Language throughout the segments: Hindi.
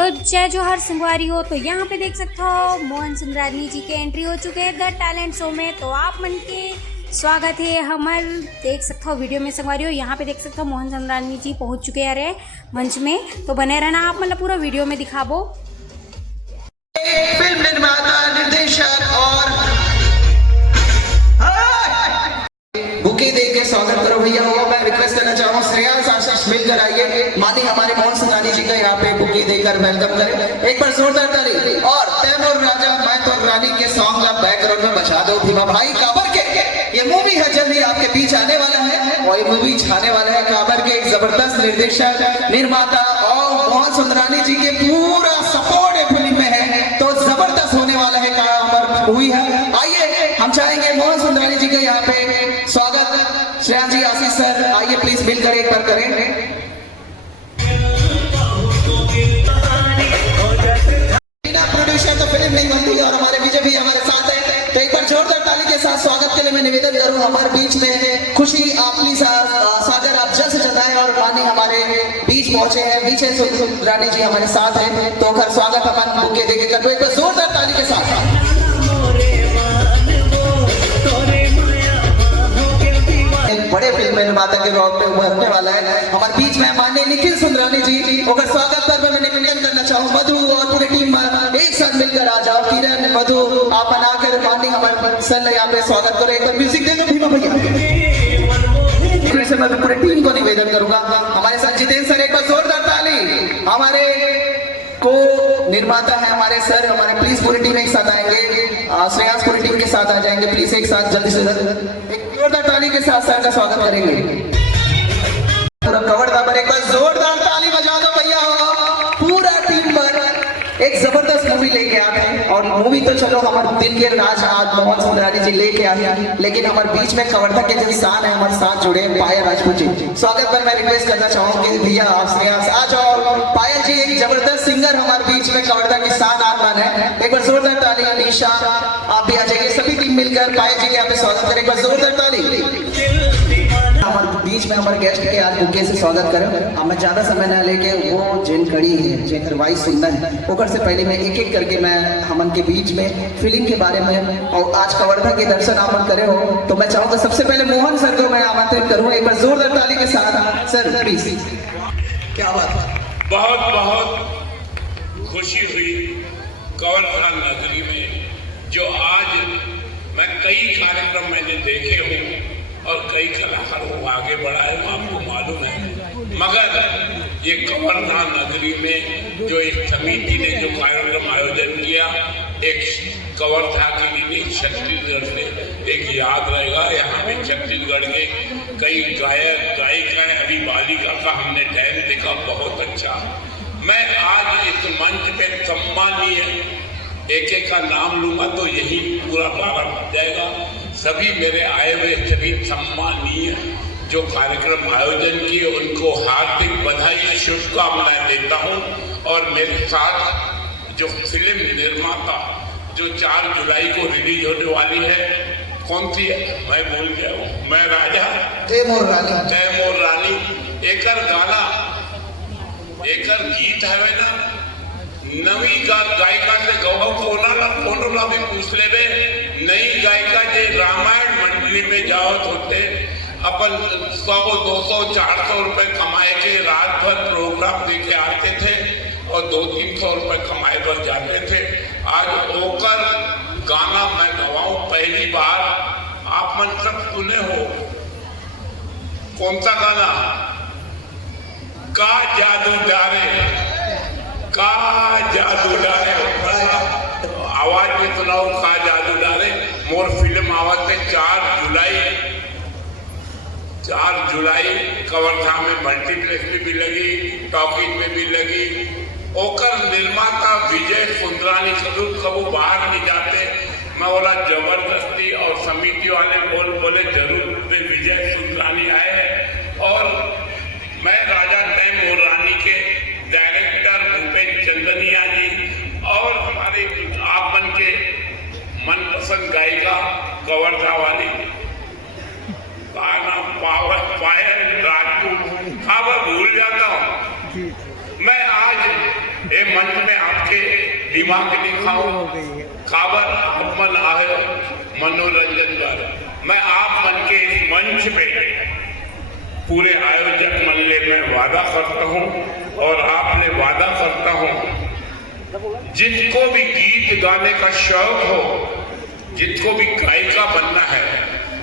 तो जय जोहर संगवारी हो। तो यहाँ पे देख सकते हो मोहन सुंदरानी जी के एंट्री हो चुके हैं द टैलेंट शो में। तो आप मन के स्वागत है हमार देख सकते हो वीडियो में संगवारी हो। यहाँ पे देख सकते हो मोहन सुंदरानी जी पहुँच चुके हैं अरे मंच में। तो बने रहना आप मतलब पूरा वीडियो में दिखाबो। फिल्म निर्माता निर्देशक और बुके दे के स्वागत करो भैया। हो मैं रिक्वेस्ट करना चाहूँ श्रेयांश आशीष मिलकर आइए, मानी हमारे मोहन सुंदरानी जी का यहाँ पे बुके देकर वेलकम करें। एक बार जोरदार ताली। और तैमूर राजा मैं तो रानी के सॉन्ग का बैकग्राउंड में बचा दो भीमा भाई काबर के। ये मूवी है जल्दी आपके बीच आने वाला है और ये मूवी छाने वाला है। काबर के एक जबरदस्त निर्देशक निर्माता और मोहन सुंदरानी जी के पूरा सपोर्ट फिल्म में है, तो जबरदस्त होने वाला है काबर मूवी है। आइए हम चाहेंगे मोहन सुंदरानी जी का यहाँ पे स्वागत। श्रेयांश जी आशीष सर आइए प्लीज मिलकर एक बार करें। बिना प्रोड्यूसर तो फिल्म नहीं बनती और हमारे विजय भी हमारे साथ है। तो एक बार जोरदार ताली के साथ स्वागत के लिए मैं निवेदन करूं हमारे बीच में खुशी आपली सागर आप जल्द से जताएं और पानी हमारे बीच पहुंचे हैं। विजय सुंदरानी जी हमारे साथ हैं, तो कर स्वागत अपन बुके देके कर दो एक बार जोरदार ताली के साथ। बड़े फिल्म निर्माता के रोल पे उभरने वाला है हमारे बीच में माननीय निखिल सुंदरानी जी। और स्वागत पर मैं निवेदन करना चाहूँ मधु और पूरी टीम एक साथ मिलकर आ जाओ। किरण मधु आप बनाकर माननीय हमारे सर यहाँ पे स्वागत करो। एक बार म्यूजिक दे दो भीमा भैया। मैं पूरी टीम को निवेदन करूंगा हमारे साथ जितेंद्र सर एक बार जोरदार ताली। हमारे को निर्माता है हमारे सर हमारे प्लीज पूरी टीम एक साथ आएंगे। श्रेयांश पूरी टीम के साथ आ जाएंगे प्लीज एक साथ जल्दी से एक जोरदार ताली के साथ सर का स्वागत करेंगे। कवर पर एक बार जोरदार ताली बजा दो भैया। पूरा टीम पर एक जबरदस्त मूवी लेके आते हैं और मूवी तो चलो हमारे दिल के राज आज मोहन सुंदरानी जी लेके आए, लेकिन हमारे बीच में कवर्धा के जो इंसान है हमारे साथ जुड़े पायल राजपूत जी। स्वागत पर मैं रिक्वेस्ट करना चाहूंगी भैया आप श्रेयांश आ जाओ। पायल जी एक जबरदस्त सिंगर हमारे बीच में कवर्धा की शान आत्मान है। एक बार जोरदार ताली। अनीशा आप भी आ जाइए सभी टीम मिलकर पायल जी के यहाँ पे स्वागत करें। एक बार जोरदार ताली। हमारे बीच में हमारे गेस्ट के आज बुके से स्वागत करें। हमें ज्यादा समय न लेके वो जिन कड़ी है जेकर वाइस सुंदर है ओकर से पहले मैं एक एक करके मैं हमन के बीच में फिल्म के बारे में और आज कवर्धा के दर्शन आमन करे हो, तो मैं चाहूंगा सबसे पहले मोहन सर को मैं आमंत्रित करूँ। एक बार जोरदार ताली के साथ सर प्लीज। क्या बात है, बहुत बहुत खुशी हुई कवर्धा नगरी में जो आज मैं कई कार्यक्रम मैंने देखे हूँ और कई कलाकारों को आगे बढ़ाए आपको मालूम है, मगर ये कवर्धा नगरी में जो एक समिति ने जो कार्यक्रम आयोजन किया एक कवर्धा के लिए छत्तीसगढ़ से एक याद रहेगा। यहाँ पे छत्तीसगढ़ के कई गायक गायिकाएं अभी बालिका का हमने टैन देखा बहुत अच्छा। मैं आज इस मंच पे सम्मानीय एक एक का नाम लूंगा तो यही पूरा 12 बन जाएगा। सभी मेरे आए हुए सभी सम्मानीय जो कार्यक्रम आयोजन किए उनको हार्दिक बधाई शुभकामनाएं देता हूं। और मेरे साथ जो फिल्म निर्माता जो 4 जुलाई को रिलीज होने वाली है, कौन सी है मैं भूल गया हूँ, मैं राजा तैमूर रानी एकर गाना एकर गीत है ना नवी गायिका से गौरव कोना भी पूछ ले। नई गायिका जे रामायण मंडली में जाओ होते अपन 100-200 400 रुपए कमाए के रात भर प्रोग्राम देके आते थे और 200-300 रुपए कमाए पर जाते थे। आज ओकर गाना मैं गवाऊं पहली बार आप मन सब सुने हो। कौन सा गाना, का जादू डारे आवाज में सुनाओ का जादू डारे मोर फिल्म आवाज में 4 जुलाई कवर्धा में मल्टीप्लेक्स में भी लगी, टॉकीज में भी लगी। ओकर निर्माता विजय सुंदरानी कबू बाहर नहीं जाते। मैं बोला जबरदस्ती और समिति वाले बोले जरूर विजय सुंदरानी आए और मैं राजा तैमूर रानी के डायरेक्टर भूपेंद्र चंदनिया जी और हमारे आपन के मनपसंद गायिका कवर्धा वाली पायल राजपूत। हाँ मैं भूल जाता हूँ। मैं आज ये मंच में आपके दिमाग दिखाओ खबर आप मन आए मनोरंजन द्वारा मैं आप मन के इस मंच पे पूरे आयोजक मंडली में वादा करता हूं और आपने वादा करता हूं जिसको भी गीत गाने का शौक हो जिसको भी गायिका बनना है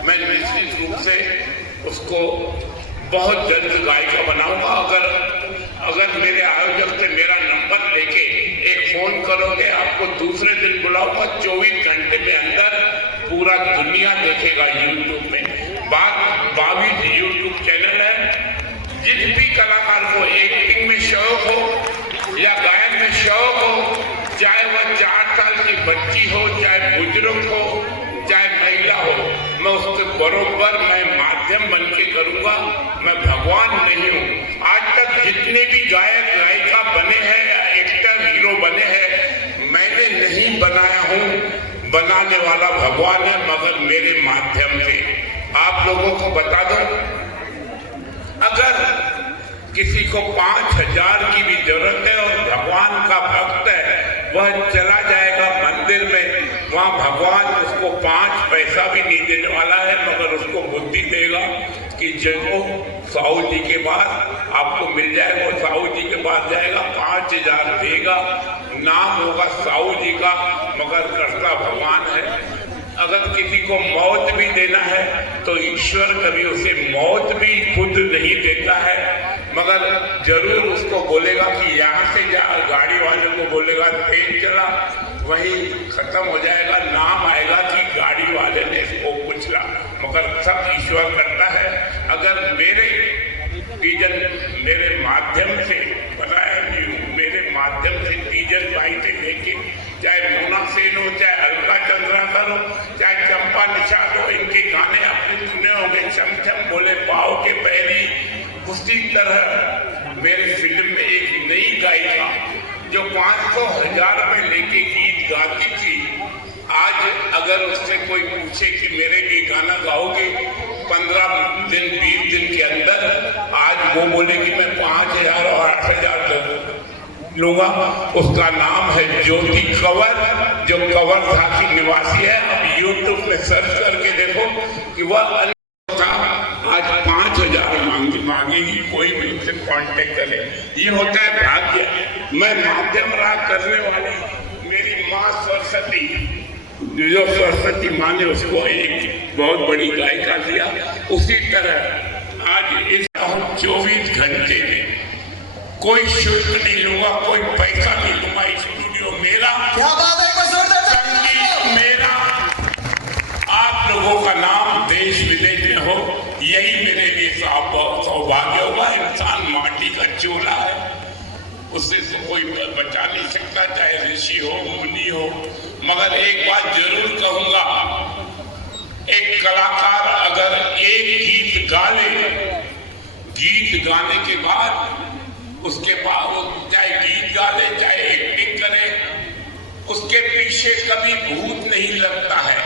मैं निश्चित रूप से उसको बहुत जल्द गायिका बनाऊंगा। अगर मेरे आयोजक से मेरा नंबर लेके एक फोन करोगे आपको दूसरे दिन बुलाऊंगा। 24 घंटे के अंदर पूरा दुनिया देखेगा यूट्यूब में। 22 यूट्यूब चैनल है। जिस भी कलाकार को एक्टिंग में शौक हो या गायन में शौक हो, चाहे वह 4 साल की बच्ची हो, चाहे बुजुर्ग हो, चाहे महिला हो, मैं उसके बरोबर मैं माध्यम बन के करूंगा। मैं भगवान नहीं हूं। आज तक जितने भी गायक गायिका बने हैं या एक्टर हीरो बने हैं मैंने नहीं बनाया हूं, बनाने वाला भगवान है। मगर मेरे माध्यम से आप लोगों को बता दो, अगर किसी को 5,000 की भी जरूरत है और भगवान का भक्त है वह चला जाएगा मंदिर में, वहां भगवान उसको 5 पैसा भी नहीं देने वाला है मगर उसको बुद्धि देगा कि जो साहू जी के बाद आपको मिल जाएगा। वो साहू जी के पास जाएगा 5,000 देगा, नाम होगा साहू जी का मगर करता भगवान है। अगर किसी को मौत भी देना है तो ईश्वर कभी उसे मौत भी खुद नहीं देता है मगर जरूर उसको बोलेगा कि यहाँ से जा। गाड़ी वाले को बोलेगा तेज चला, वही खत्म हो जाएगा। नाम आएगा कि गाड़ी वाले ने इसको पूछा मगर सब ईश्वर करता है। अगर मेरे माध्यम से बताया नहीं हूँ, मेरे माध्यम से तीजन भाई से लेके चाहे मोना सेन हो, चाहे अलका चंद्राकर हो, चाहे चंपा निषाद हो, इनके गाने आपने सुने होंगे। छम छम बोले पाव के पैरी। उसी तरह मेरे फिल्म में एक नई गायिका जो 500,000 में लेके गीत गाती थी, आज अगर उससे कोई पूछे कि मेरे लिए गाना गाओगे 15 दिन 20 दिन के अंदर, आज वो बोलेगी मैं 5,000 और 8,000 लूंगा। उसका नाम है ज्योति कंवर, जो कवर्धा की निवासी है। अब यूट्यूब में सर्च करके देखो कि वह आज 5,000 मांगेगी, कोई भी उससे कांटेक्ट करे। ये होता है भाग्य। मैं माध्यम राग करने वाली मेरी माँ सरस्वती, जो सरस्वती माँ ने उसको एक बहुत बड़ी गायिका दिया, उसी तरह आज इस 24 घंटे में कोई शुल्क नहीं लूंगा, कोई पैसा नहीं लूंगा। स्टूडियो मेरा, क्या बात है, संगीत मेरा, आप लोगों का नाम देश विदेश में हो, यही मेरे लिए सौभाग्य होगा। इंसान माटी का चूल्हा है, उससे तो कोई बचा नहीं सकता, चाहे ऋषि हो मुनि हो। मगर एक बात जरूर कहूंगा, एक कलाकार अगर एक गीत गा ले, गीत गाने के बाद उसके बाद वो चाहे गीत गा ले चाहे एक्टिंग करे, उसके पीछे कभी भूत नहीं लगता है।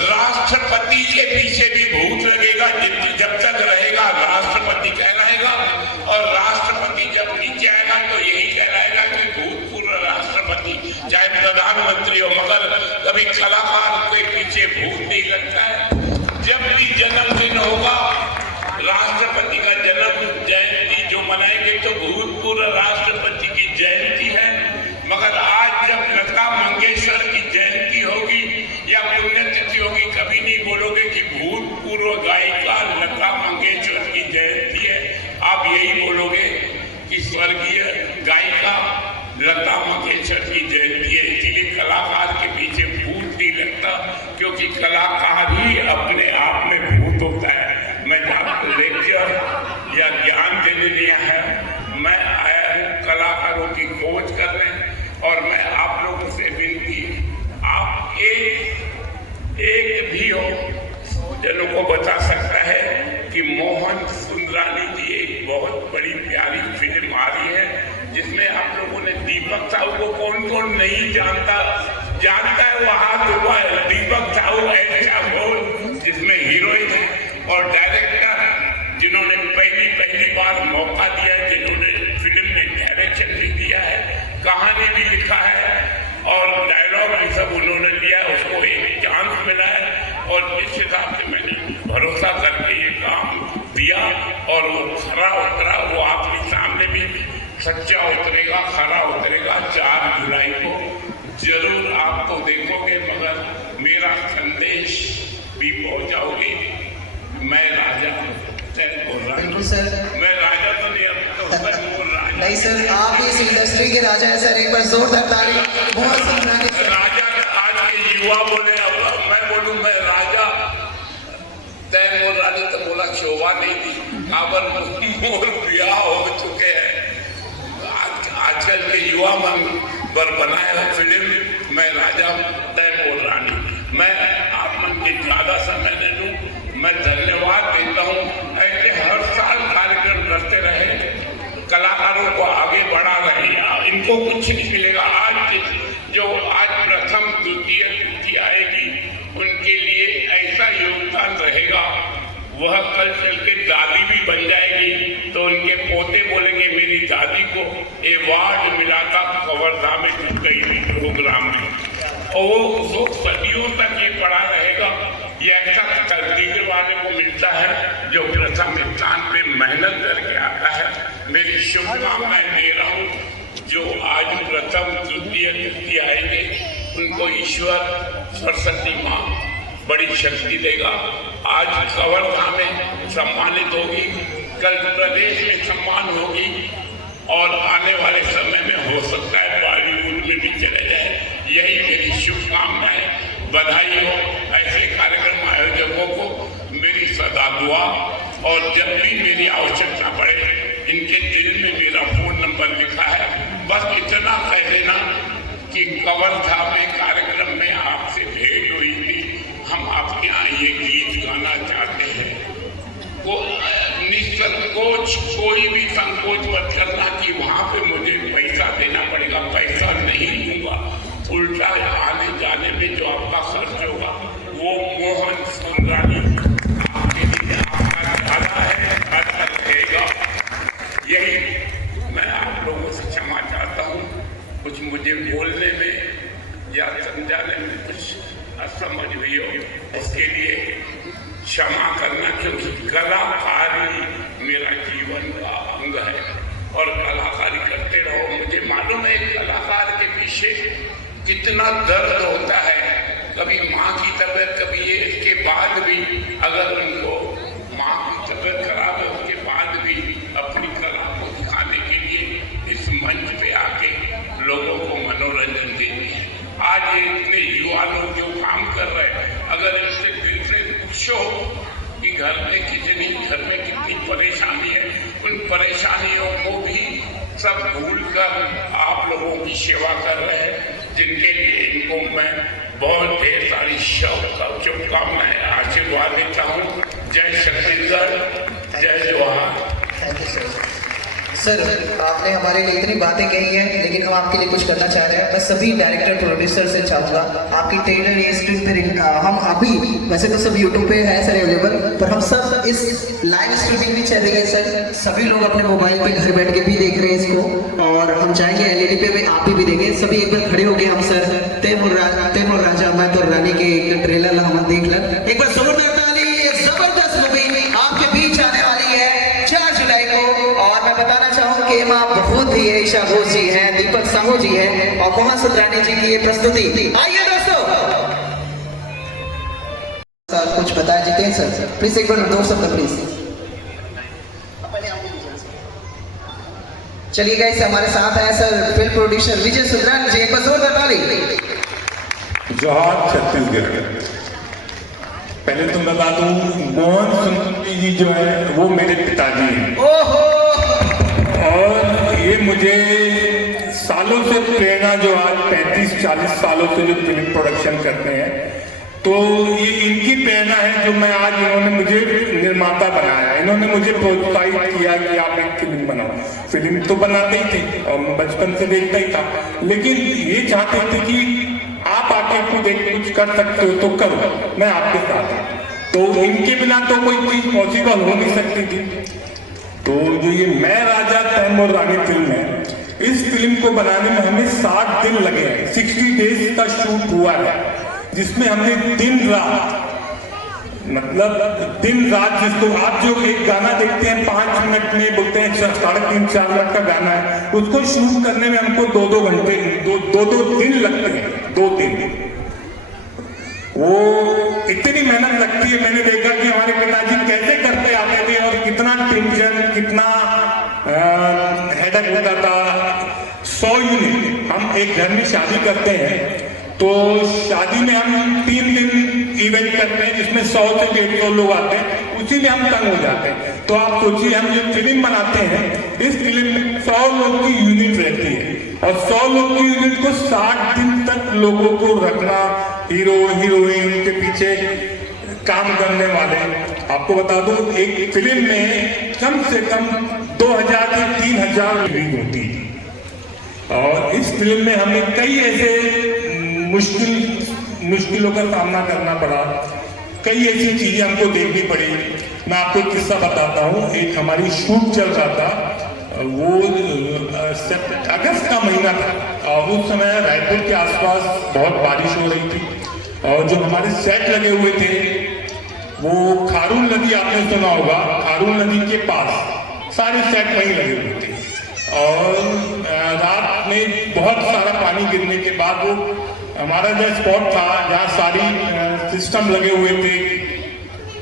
राष्ट्रपति के पीछे भी भूत लगेगा, जब तक रहेगा राष्ट्रपति कहलाएगा, और राष्ट्रपति जब नीचे आएगा तो यही कहलाएगा कि भूतपूर्व राष्ट्रपति, चाहे प्रधानमंत्री हो। मगर कभी कलाकार के पीछे भूत नहीं लगता है। जब भी जन्मदिन होगा, राष्ट्रपति का जन्म जयंती जो मनाएंगे तो भूतपूर्व राष्ट्रपति की जयंती है। मगर आज जब लता मंगेशकर की जयंती होगी या पुण्यतिथि होगी, कभी नहीं बोलोगे कि भूतपूर्व गायिका लता मंगेशकर की जयंती है। आप यही बोलोगे कि स्वर्गीय गायिका लता मंगेशकर की जयंती है। इसीलिए कलाकार के पीछे भूत नहीं लगता, क्योंकि कलाकार ही अपने आप में भूत होता है। मैं आपको लेक्चर या ज्ञान देने नहीं आया, मैं आया हूँ कलाकारों की खोज करने। और मैं आप लोगों से विनती, आप एक भी हो जनों को बता सकता है कि मोहन सुंदरानी जी एक बहुत बड़ी प्यारी फिल्म आ रही है, जिसमें आप लोगों ने दीपक साहू को, कौन कौन नहीं जानता है वो हाथ उठाए। दीपक साहू ऐसा बोल, जिसमें हीरोइन है और डायरेक्टर जिन्होंने पहली बार मौका दिया, जिन्होंने फिल्म में डायरेक्शन भी दिया है, भी लिखा है और डायलॉग भी सब उन्होंने लिया, उसको एक चांस मिला है और इस हिसाब से मैंने भरोसा करके ये काम दिया और वो खरा उतरा। वो आपके सामने भी सच्चा उतरेगा, खरा उतरेगा 4 जुलाई को। जरूर आपको देखोगे, मगर मेरा संदेश भी पहुंचाओगे। मैं राजा बिल्कुल सर। मैं राजा तो नहीं, अब तो राजा नहीं सर, आप इस इंडस्ट्री के राजा है सर। एक बार जोरदार ताली मोहन सुंदरानी सर। राजा आज के युवा बोले, अब मैं बोलूं मैं राजा, तैमूर राजा तो बोला शोभा नहीं थी, काबर मोर ब्याह हो चुके हैं। आजकल के युवा मन पर बनाया फिल्म मैं राजा तैमूर रानी। मैं आप मन के ज्यादा समय ले लूं, मैं धन्यवाद देता हूं। ऐसे हर साल कार्यक्रम करते रहे, कलाकारों को आगे बढ़ा रहे, इनको कुछ नहीं मिलेगा। आज जो आज प्रथम द्वितीय तृतीय आएगी, उनके लिए ऐसा योगदान रहेगा, वह कल चल के दादी भी बन जाएगी तो उनके पोते बोलेंगे मेरी दादी को अवार्ड मिला था कवर्धा में गई प्रोग्राम में, और वो सदियों तक ये पड़ा रहेगा। ये ऐसा तकदीर वाले को मिलता है जो प्रथम स्थान पे मेहनत करके आता है। मेरी शुभकामनाएं दे रहा हूँ। जो आज प्रथम तृतीय तृतीय आएंगे, उनको ईश्वर सरस्वती माँ बड़ी शक्ति देगा। आज कवर्धा में सम्मानित होगी, कल प्रदेश में सम्मान होगी और आने वाले समय में हो सकता है बॉलीवुड में भी चले जाए। यही मेरी शुभकामनाएं। बधाई हो ऐसे कार्यक्रम आयोजकों को, मेरी सदा दुआ। और जब भी मेरी आवश्यकता पड़े, इनके दिल में मेरा फोन नंबर लिखा है, बस इतना कह देना कि कवर्धा में कार्यक्रम में आपसे भेंट हुई थी, हम आपके यहाँ ये गीत गाना चाहते हैं। वो निसंकोच, कोई भी संकोच मत करना कि वहाँ पे मुझे पैसा देना पड़ेगा। पैसा नहीं दूंगा, उल्टा आने जाने में जो आपका खर्च होगा वो मोहन सुंदरानी आपके लिए आपका ज्यादा है, ज्यादा रहेगा। यही मैं आप लोगों से क्षमा चाहता हूँ। कुछ मुझे बोलने में या समझाने में कुछ असमझ हुई हो, उसके लिए क्षमा करना, क्योंकि कलाकारी मेरा जीवन का अंग है और कलाकारी करते रहो। मुझे मालूम है कलाकार के पीछे कितना दर्द होता है। कभी माँ की तबीयत, कभी ये, इसके बाद भी अगर उनको माँ की तबीयत खराब है, उसके बाद भी अपनी कला को दिखाने के लिए इस मंच पे आके लोगों को मनोरंजन देते हैं। आज ये इतने युवा लोग जो काम कर रहे हैं, अगर इनसे दिल से पूछो कि घर में कितनी परेशानी है, उन परेशानियों को भी सब भूलकर आप लोगों की सेवा कर रहे हैं, जिनके लिए इनको मैं बहुत ढेर सारी शुभकामनाएं आशीर्वाद देता हूँ। जय छत्तीसगढ़, जय जवाहर। सर, आपने हमारे लिए इतनी बातें कही हैं, लेकिन हम आपके लिए कुछ करना चाह रहे हैं। मैं सभी डायरेक्टर प्रोड्यूसर से चाहूँगा आपकी ट्रेलर ये स्क्रीन पे हम अभी, वैसे तो सब यूट्यूब पे है सर अवेलेबल, पर हम सब इस लाइव स्ट्रीमिंग भी चल रही है सर। सभी लोग अपने मोबाइल पे घर बैठ के भी देख रहे हैं इसको, और हम चाहेंगे LED पे भी आप भी देखें। सभी एक बार खड़े हो गए हम सर, तैमूर राजा मैं तो रानी के एक ट्रेलर हम देख लें। एक बार जोरदार ताली। एक जबरदस्त मूवी आपके बीच आने वाली है 4 जुलाई को, और मैं बताना चाहूँ कि माँ बहुत ही ईशा घोष जी हैं, दीपक साहू जी हैं और मोहन सुंदरानी जी की ये प्रस्तुति। आइए दोस्तों, सर कुछ बताया जितेंद्र सर, प्लीज एक बार दो शब्द प्लीज। चलिए गाइस, हमारे साथ है सर फिल्म प्रोड्यूसर विजय सुंदरानी जी, एक बार जोरदार ताली। जोहार छत्तीसगढ़। पहले तो मैं बता दूं, मोहन सुंदरानी जी जो है वो मेरे पिताजी हैं। ओहो। और ये मुझे सालों से प्रेरणा, जो आज 35-40 सालों से जो फिल्म प्रोडक्शन करते हैं, तो ये इनकी प्रेरणा है जो मैं आज, इन्होंने मुझे निर्माता बनाया, इन्होंने मुझे प्रोत्साहित किया कि आप एक फिल्म बनाओ। फिल्म तो बनाते ही थे और मैं बचपन से देखता ही था, लेकिन ये चाहते थे कि आप आके खुद एक कुछ कर सकते हो तो करो, मैं आपके साथ हूं। तो इनके बिना तो कोई चीज पॉसिबल हो नहीं सकती थी। तो जो ये मैं राजा तैमूर रानी फिल्म है, इस फिल्म को बनाने में हमें 60 दिन लगे हैं, 60 डेज का शूट हुआ है, जिसमें हमने दिन रात, मतलब दिन रात, जिसको आप जो एक गाना देखते हैं 5 मिनट में, बोलते हैं 3.5-4 मिनट का गाना है, उसको शूट करने में हमको 2-2 घंटे, 2-2 दिन लगते हैं, 2 दिन। वो इतनी मेहनत लगती है। मैंने देखा कि हमारे पिताजी कैसे करते आते थे और कितना टेंशन, कितना हेडेक होता था। 100 यूनिट, हम एक घर में शादी करते हैं तो शादी में हम 3 दिन इवेंट करते हैं, जिसमें 100 से 150 लोग आते हैं, उसी में हम तंग हो जाते हैं। तो आप सोचिए, हम जो फिल्म बनाते हैं, इस फिल्म में 100 लोग की यूनिट रहती है और 100 लोग की यूनिट को 60 दिन तक लोगों को रखना, हीरो हीरोइन के पीछे काम करने वाले। आपको बता दूं, एक फिल्म में कम से कम 2000 से 3000 लीड होती है और इस फिल्म में हमें कई ऐसे मुश्किलों का सामना करना पड़ा, कई ऐसी चीजें हमको देखनी पड़ी। मैं आपको एक किस्सा बताता हूँ। एक हमारी शूट चल रहा था, वो अगस्त का महीना था और उस समय रायपुर के आसपास बहुत बारिश हो रही थी और जो हमारे सेट लगे हुए थे वो खारून नदी, आपने सुना होगा, खारून नदी के पास सारे सेट वहीं लगे हुए थे और रात में बहुत सारा पानी गिरने के बाद वो हमारा जो स्पॉट था जहाँ सारी सिस्टम लगे हुए थे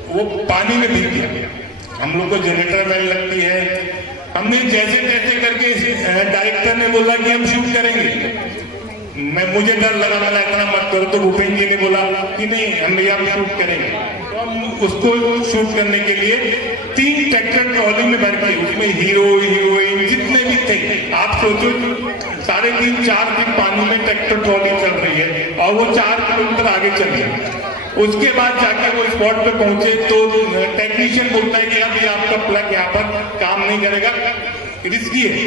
वो पानी में भीग गया। हम लोग को जनरेटर मैन लगती है। हमने जैसे तैसे करके डायरेक्टर ने बोला कि हम शूट करेंगे। मुझे डर लगा, मैंने इतना मत करो, तो भूपेंद्र जी ने बोला कि नहीं हम शूट करेंगे। तो हम उसको शूट करने के लिए 3 ट्रैक्टर ट्रॉली में भर के, उसमें हीरो हीरोइन जितने भी थे, आप सोचो 3.5-4 दिन पानी में ट्रैक्टर ट्रॉली चल रही है और वो 4 किलोमीटर आगे चल रही। उसके बाद जाके वो स्पॉट पे पहुंचे तो टेक्नीशियन बोलता है कि अभी आपका प्लग यहाँ पर काम नहीं करेगा, रिस्की है।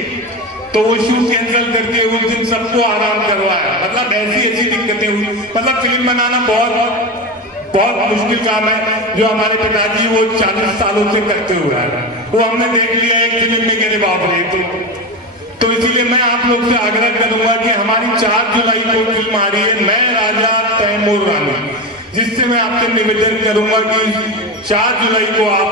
तो वो शूट कैंसिल करके उस दिन सबको आराम करवाया। मतलब ऐसी दिक्कतें हुई। मतलब फिल्म बनाना बहुत मुश्किल काम है, जो हमारे पिताजी वो 40 सालों से करते हुए आए, वो हमने देख लिया एक फिल्म में, कहने बाप रे। तो इसीलिए मैं आप लोग से आग्रह करूंगा कि हमारी 4 जुलाई को फिल्म आ रही है, मैं राजा तैमूर रानी, जिससे मैं आपसे निवेदन करूंगा कि 4 जुलाई को आप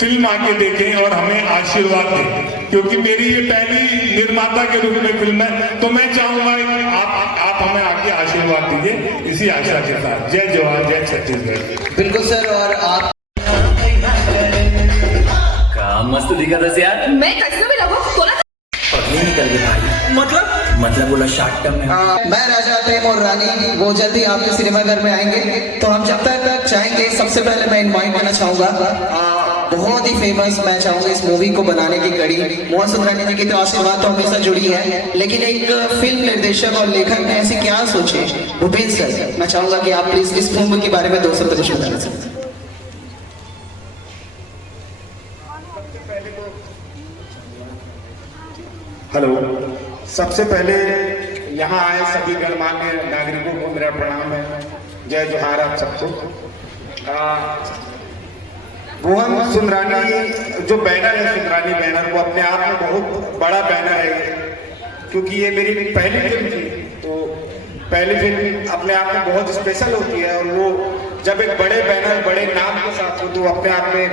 फिल्म आके देखें और हमें आशीर्वाद दें, क्योंकि मेरी ये पहली निर्माता के रूप में फिल्म है। तो मैं चाहूंगा आप हमें आके आशीर्वाद दीजिए, इसी आशा के साथ। जय जवान, जय छत्तीसगढ़। बिल्कुल सर। और आप मस्त दिखा था यार। मैं कैसे भी लगो बोला पगली निकल गई भाई। मतलब बोला शॉर्ट टर्म में। मैं राजा तैमूर रानी वो जल्दी आपके सिनेमाघर में आएंगे, तो हम जब तक चाहेंगे, सबसे पहले मैं इनवाइट करना चाहूंगा बहुत ही फेमस, मैं चाहूंगा इस मूवी को बनाने की कड़ी मोहन सुंदरानी जी की तो आशीर्वाद तो हमेशा जुड़ी है, लेकिन एक फिल्म निर्देशक और लेखक ने ऐसे क्या सोचे, भूपेंद्र सर, मैं चाहूंगा कि आप प्लीज इस फिल्म के बारे में 2 शब्द कुछ बताना चाहते। हेलो, सबसे पहले यहाँ आए सभी गणमान्य नागरिकों को मेरा प्रणाम है। जय जोहार आप सबको। मोहन सुंदरानी जो बैनर है, सुंदरानी बैनर, वो अपने आप में बहुत बड़ा बैनर है, क्योंकि ये मेरी पहली फिल्म थी। तो पहली फिल्म अपने आप में बहुत स्पेशल होती है और वो जब एक बड़े बैनर, बड़े नाम के साथ हो तो अपने आप में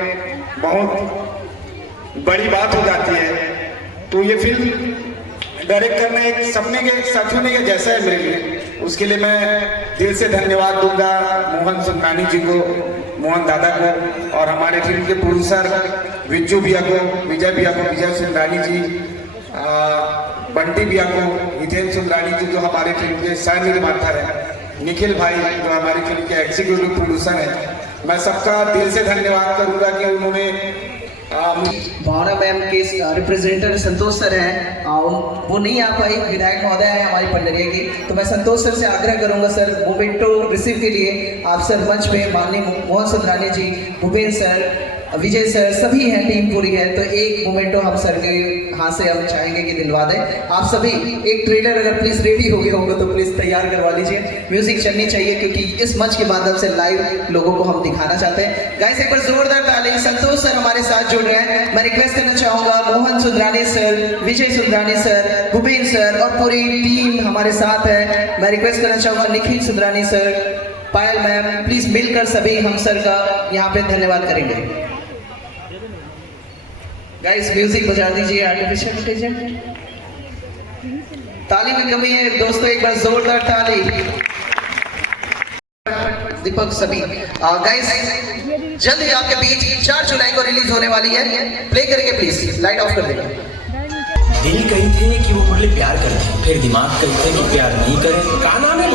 बहुत बड़ी बात हो जाती है। तो ये फिल्म डायरेक्ट करना एक सपने के सच होने के जैसा है मेरे लिए। उसके लिए मैं दिल से धन्यवाद दूंगा मोहन सुंदरानी जी को, मोहन दादा को, और हमारे फिल्म के प्रोड्यूसर विज्जू भैया को, विजय भैया को, विजय सुंदरानी जी, बंटी भैया को, हितेन सुंदरानी जी जो हमारे फिल्म के सह निर्माता है, निखिल भाई जो हमारी फिल्म के एग्जीक्यूटिव प्रोड्यूसर हैं। मैं सबका दिल से धन्यवाद करूंगा कि उन्होंने भावना मैम के रिप्रेजेंटेटिव संतोष सर हैं, वो नहीं आ पाई, विधायक महोदय है हमारी पंडरिया की, तो मैं संतोष सर से आग्रह करूंगा सर मोमेंटो रिसीव के लिए आप सर मंच पे माननीय मोहन सुंदरानी जी, भूपेंद्र सर, विजय सर सभी हैं, टीम पूरी है। तो एक मोमेंटो हम सर के हाथ से हम चाहेंगे कि दिलवा दें। आप सभी एक ट्रेलर अगर प्लीज रेडी हो गए होंगे तो प्लीज तैयार करवा लीजिए। म्यूजिक चलनी चाहिए क्योंकि इस मंच के माध्यम से लाइव लोगों को हम दिखाना चाहते हैं। गाइस एक बार जोरदार ताली। संतोष सर हमारे साथ जुड़ रहे हैं। मैं रिक्वेस्ट करना चाहूंगा मोहन सुंदरानी सर, विजय सुंदरानी सर, भूपेन सर और पूरी टीम हमारे साथ है। मैं रिक्वेस्ट करना चाहूंगा Nikhil Sundrani sir, Payal ma'am, please मिलकर सभी हम सर का यहाँ पे धन्यवाद करेंगे। गाइस म्यूजिक बजा दीजिए। आर्टिफिशियल इंटेलिजेंस ताली में कमी है दोस्तों, एक बार जोरदार ताली। दीपक सभी गाइस जल्द ही आपके बीच 4 जुलाई को रिलीज होने वाली है। प्ले करेंगे प्लीज, लाइट ऑफ कर देंगे। दिल कही थे कि वो मुझे प्यार करते, फिर दिमाग कही थे कि प्यार नहीं करे। काना में